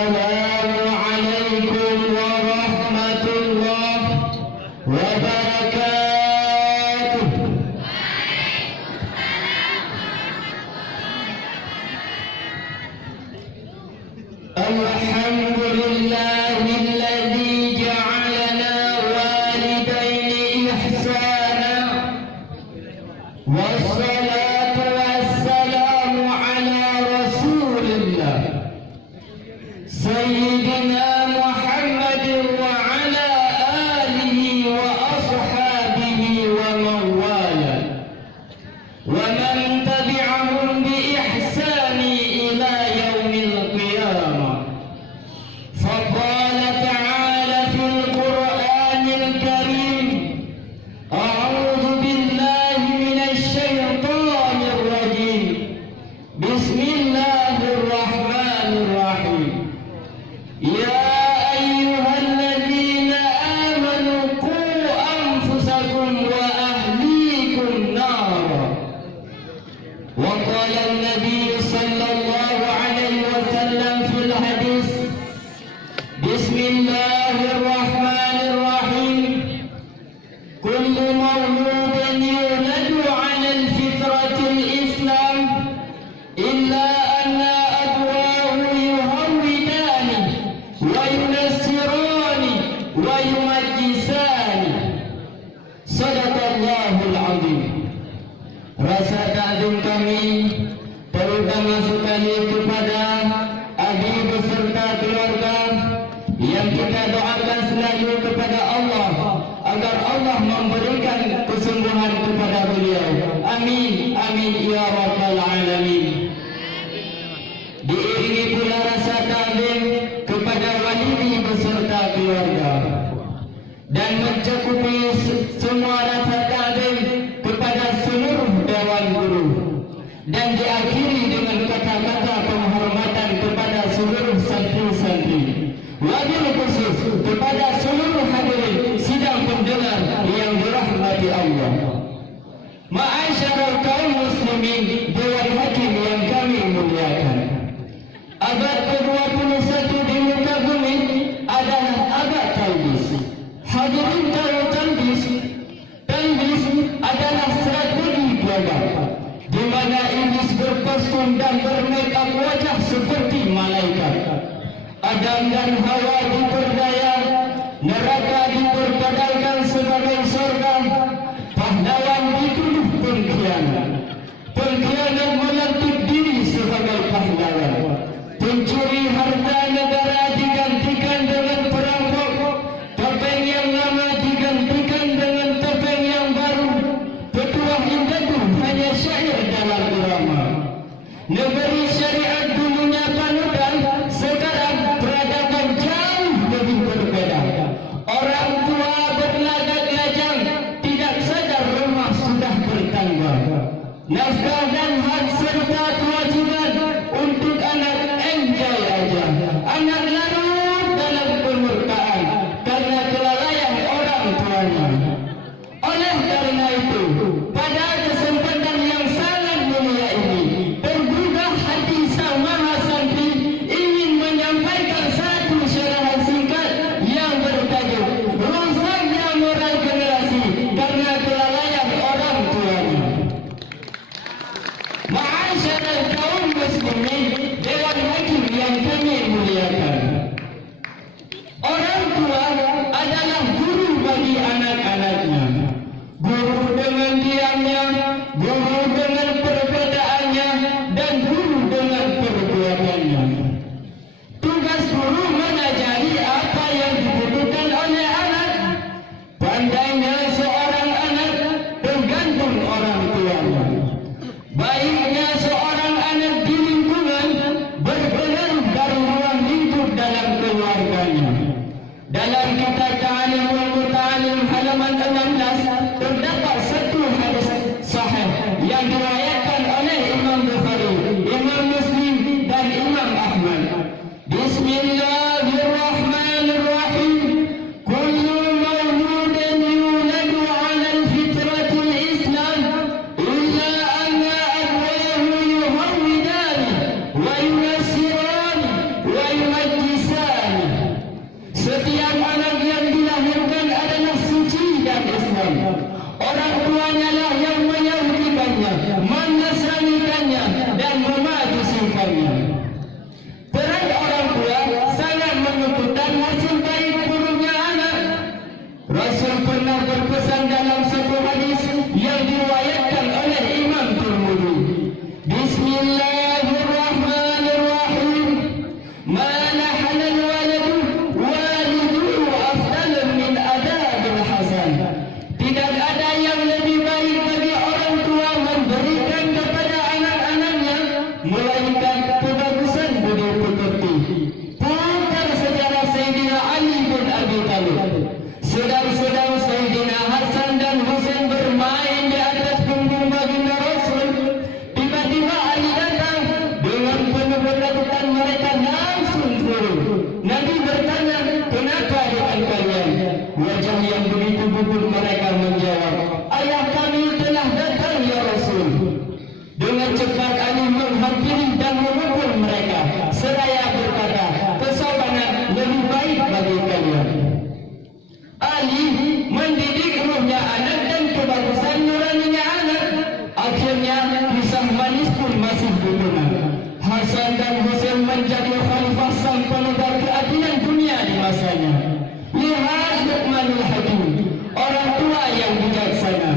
السلام عليكم ورحمة الله وبركاته. الحمد لله الذي جعلنا والدين إحسانا، والصلاة والسلام على رسول الله سيدنا محمد وعلى آله وأصحابه ومن والاه ومن تبعهم بإحسان إلى يوم القيامة. فقال تعالى في القرآن الكريم: أعوذ بالله من الشيطان الرجيم، بسم الله الرحمن الرحيم. يا أيها الذين آمنوا قوا أنفسكم وأهليكم نارا. وقال النبي صلى الله عليه وسلم في الحديث: بسم الله الرحمن الرحيم، كل مولود يولد على الفطرة الإسلام إلا أن أبواه يهودانه وينصرانه ويمجسانه. صدق الله العظيم. Rasa kagum kami terutama sekali kepada ahli beserta keluarga yang kita doakan selalu kepada Allah agar Allah memberikan kesembuhan kepada beliau. Amin, amin ya rabbal alamin. Diiringi pula rasa taklim kepada walidi beserta keluarga dan mencakupi semua rasa taklim kepada seluruh dewan guru, dan diakhiri dengan kata-kata penghormatan kepada seluruh santri-santri, wabil khusus kepada seluruh hadirin sidang pendengar yang dirahmati Allah. Ma'asyarul kaum muslimin, Dewan Hakim yang kami muliakan, abad ke-21 di muka bumi adalah abad talbis. Hadirin tahu talbis? Talbis adalah strategi global di mana iblis berkostum dan bermakeup wajah seperti malaikat. Adam dan Hawa diperdaya, neraka diperpadalkan sebagai surga, pahlawan dituduh pengkhianat, pengkhianat melantik diri sebagai pahlawan, pencuri harta negara digantikan dengan perampok, topeng yang lama digantikan dengan topeng yang baru, petuah indatu hanya syair dalam irama. Negeri syariat dulunya panutan, sekarang peradaban jauh lebih berbeda. Orang tua berlagak lajang, tidak sadar rumah sudah bertangga. Nafkah dan hak serta kewajiban untuk anak enjoy aja. Anak larut dalam kemurkaan karena kelalaian orang tuanya. Oleh karena itu, pada kesempatan yang sangat mulia ini, tergugah hati sang maha santri ingin menyampaikan satu syarahan singkat yang bertajuk rusaknya moral generasi karena kelalaian orang tuanya. Ma'asyarul kaum muslimin, Dewan Hakim yang kami muliakan, orang tua adalah guru bagi anak-anaknya. Guru dengan diamnya, guru dengan perbedaannya, dan guru dengan perbuatannya. Tugas guru mengajari apa yang dibutuhkan oleh anak. Pandainya seorang anak tergantung orang tuanya. Baiknya seorang anak di lingkungan berpengaruh dari ruang lingkup dalam keluarganya. Dalam kitab Ta'alimul Muta'alim halaman 16 terdapat satu hadis sahih yang diriwayatkan oleh Imam Bukhari, Imam Muslim dan Imam Ahmad. Bismillahirrahmanirrahim. Kullu mawludin yuladu 'ala al-fitratil Islam illa anna abwahu yuhawwidani wa yunassirani wa yumajjisani. Setiap anak yang dilahirkan adalah suci dan Islam. Orang tuanya lah yang menyahudikannya, menasranikannya dan memajusikannya. Peran orang tua sangat menentukan hasil baik buruknya anak. Rasul pernah berpesan dalam satu hadis yang diriwayatkan oleh Imam Tirmidzi. Bismillahirrahmanirrahim. Ma nahana al-waladu waliduhu afdalun min adabil hasan. Tidak ada yang lebih baik bagi orang tua memberikan kepada anak-anaknya melainkan kebagusan budi pekerti. Putar sejarah Sayyidina Ali bin Abi Thalib. Sedang-sedang Sayyidina Hasan dan Husain bermain di atas punggung baginda Rasul. Tiba-tiba Ali datang dengan penuh ketakutan, mereka langsung turun. Nabi bertanya, kenapa dengan kalian? Wajah yang begitu gugur mereka menjawab, ayah kami telah datang ya Rasul. Dengan cepat Ali menghampiri dan memukul mereka seraya berkata, kesopanan lebih baik bagi kalian. Ali mendidik ruhnya anak dan kebagusan nuraninya anak. Akhirnya kisah manis pun masih berguna. Hasan dan Husain menjadi khalifah sang penegak keadilan dunia di masanya. Lihat Luqmanul Hakim, orang tua yang bijaksana,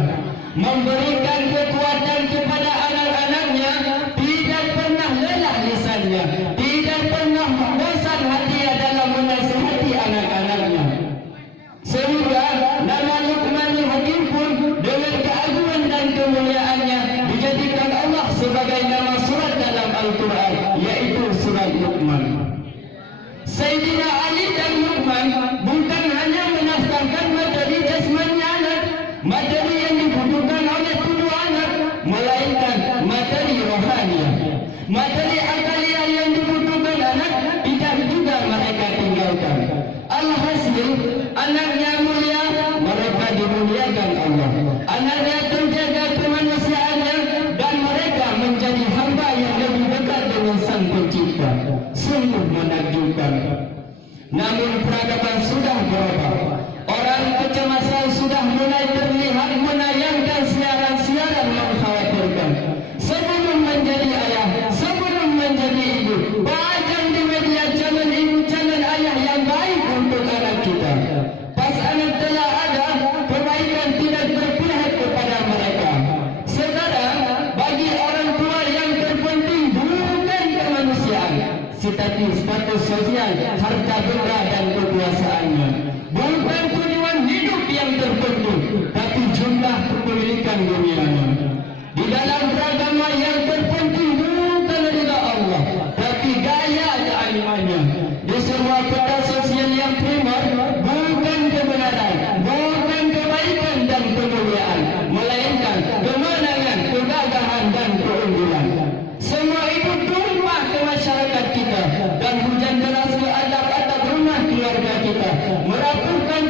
memberikan kekuatan kepada anak-anaknya, tidak pernah lelah lisannya, tidak pernah bosan hati dalam menasihati anak-anaknya. Sehingga nama Luqmanul Hakim pun dengan keagungan dan kemuliaannya dijadikan Allah sebagai nama surat dalam Al-Quran, yaitu surat Luqman. Sayyidina Ali dan Luqman bukan hanya menafkahkan materi jasmani anak, materi yang dibutuhkan oleh tubuh anak, melainkan materi rohaniah, materi akaliah yang dibutuhkan anak tidak juga mereka tinggalkan. Alhasil, anaknya mulia, mereka dimuliakan Allah. Anaknya terjaga kemanusiaannya dan mereka menjadi hamba yang lebih dekat dengan Sang Pencipta. Sungguh menakjubkan. Namun peradaban sudah berubah. Orang kecemasan sudah mulai terlihat menayangkan siaran-siaran mengkhawatirkan. Sebelum menjadi ayah, sebelum menjadi ibu, bajang di media calon ibu, calon ayah yang baik untuk anak kita. Pas anak telah ada, kebaikan tidak berpihak kepada mereka. Sekarang, bagi orang tua yang terpenting bukan kemanusiaan, tetapi status sosial, harta benda dan kekuasaannya. Bukan tujuan hidup yang terpenting, tapi jumlah kepemilikan dunianya. Di dalam beragama yang terpenting bukan ridha Allah, tapi gaya kealimannya. Di semua peta sosial yang primer, bukan kebenaran, bukan kebaikan dan kemuliaan, melainkan kemenangan, kegagahan dan keunggulan. Semua itu tumpah ke masyarakat kita dan hujan deras ke atap-atap rumah keluarga kita, merapuhkan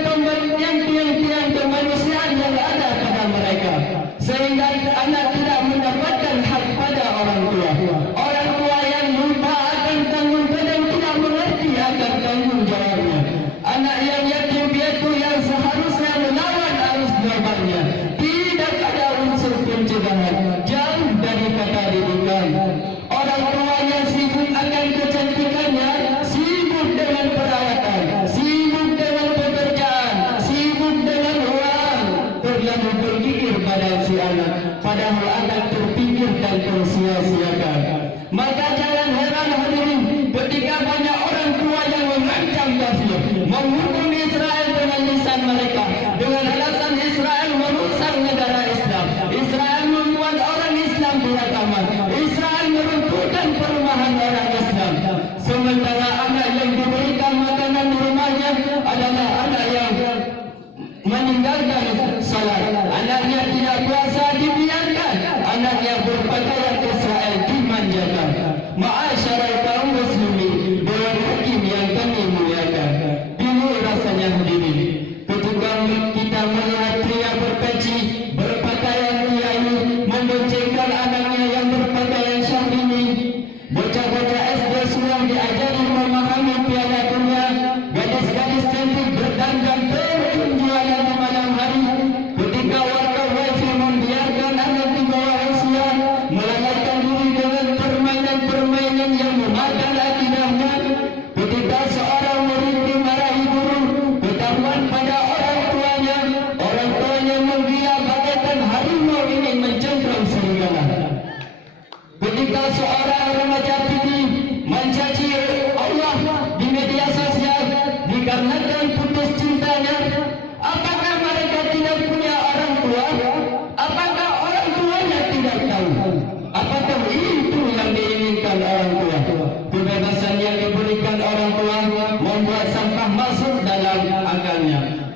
tiang-tiang kemanusiaan yang ada pada mereka, sehingga anak tidak mendapatkan hak pada orang tua. Orang tua yang lupa akan tanggung dan tidak mengerti akan tanggung jawabnya. Anak yang yatim piatu yang seharusnya melawan arus jawabannya. Tidak ada unsur pencegahan, jauh dari kata didikan. Orang tua yang sibuk akan kecantikannya, sibuk dengan perawatan, sibuk dengan pekerjaan, sibuk dengan uang, terlalu berpikir pada si anak, padahal anak terpikir dan tersia-siakan. Maka jangan heran hadirin ketika banyak orang tua yang mengancam kafir, menghukum Israel dengan lisan mereka, dengan alasan Israel merusak negara Islam, Israel membuat orang Islam tidak aman, Israel meruntuhkan perumahan orang Islam. Sementara anak yang diberikan makanan di rumahnya adalah anak yang meninggalkan salat, anaknya tidak puasa dibiarkan, anaknya berpakaian Israel dimanjakan. Ma'asyiral kaum muslimin, dewan hakim yang kami muliakan, bingung rasanya hadirin ketika kita melihat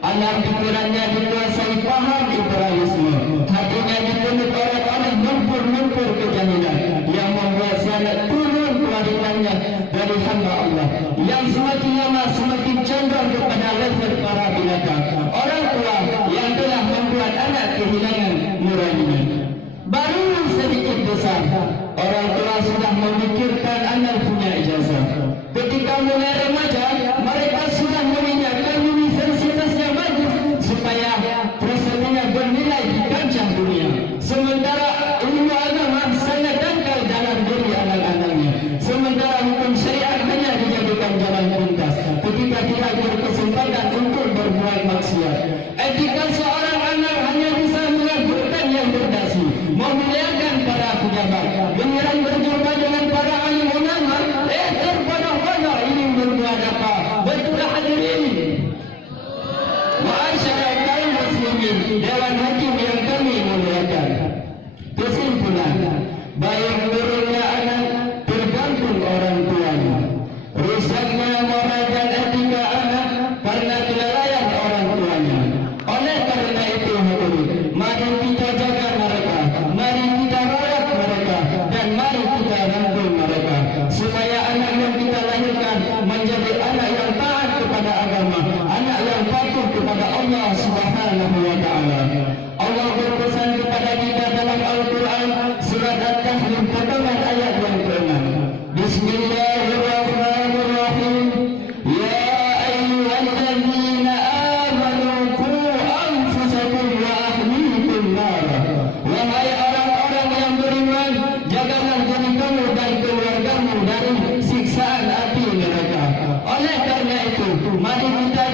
alam pikirannya dikuasai paham liberalisme, hatinya dipenuhi oleh lumpur-lumpur kejahilan yang membuat sialat turun kualitasnya dari hamba Allah, yang semakin lama semakin condong kepada level para binatang. Orang tua yang telah membuat anak kehilangan nuraninya. Baru sedikit besar, orang tua sudah memikirkan anak punya ijazah. Ketika mulai remaja, mereka sudah memindahkan universitas yang bagus supaya prestasinya bernilai di kancah dunia. Sementara ilmu agama sangat dangkal dalam diri anak-anaknya. Sementara hukum syariat hanya dijadikan jalan pintas ketika tidak berkesempatan untuk berbuat maksiat. Etika seorang anak hanya bisa melakukan yang berdasi, memuliakan para pejabat, menyerang berjumpa dengan para alim ulama, terpada-pada ingin berbuat apa? Betul hadirin. Ma'asyarakat kaum muslimin, Dewan Hakim yang kami muliakan. Kesimpulan, baik buruknya anak tergantung orang tuanya. Rusaknya moral dan etika anak karena kelalaian orang tuanya. Oleh karena itu, mari kita jaga mereka, mari kita rawat mereka, dan mari kita rangkul mereka, supaya anak yang kita lahirkan menjadi anak yang taat kepada agama, anak yang patuh kepada Allah Subhanahu wa Ta'ala. Allah berpesan kepada kita dalam Al-Quran surat At-Tahrim potongan ayat yang ke-6. Bismillahirrahmanirrahim. Ya ayyuhalladzina amanu qu anfusakum wa ahlikum nara. Wahai orang-orang yang beriman, jagalah diri kamu dan keluargamu dari siksaan api neraka. Oleh karena itu, mari kita